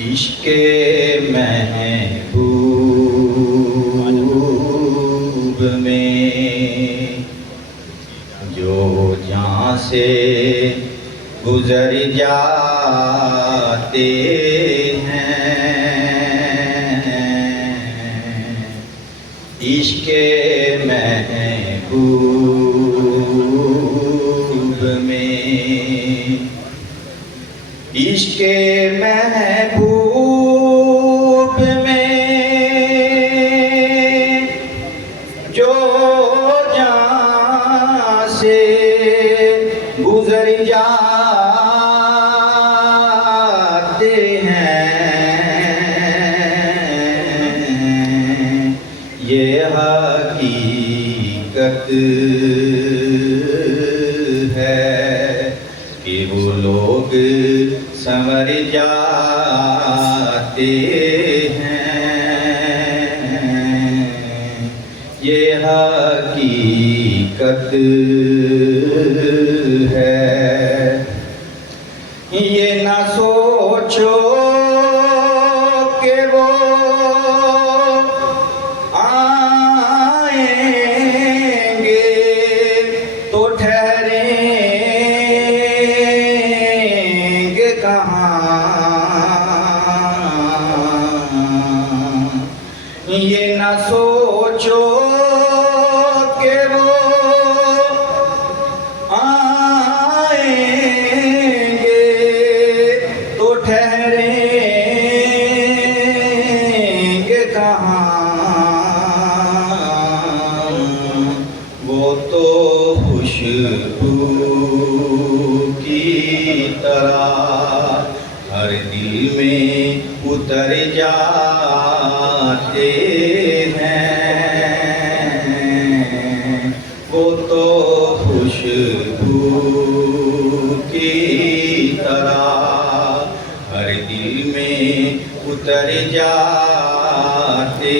इश्क़े महबूब में जो जहाँ से गुज़र जाते हैं, इश्क़े महबूब में, इश्क़े महबूब में जो जहाँ से गुज़र जाते हैं, ये हकीकत है कि वो लोग संवर जाते हैं, ये हकीकत है। ये ना सोचो कि वो आएंगे तो ठहरेंगे कहाँ। ये ना सोचो कि वो आएंगे तो ठहरेंगे कहाँ। वो तो खुशबू की तरह हर दिल में उतर जाते हैं, वो तो खुशबू की तरह हर दिल में उतर जाते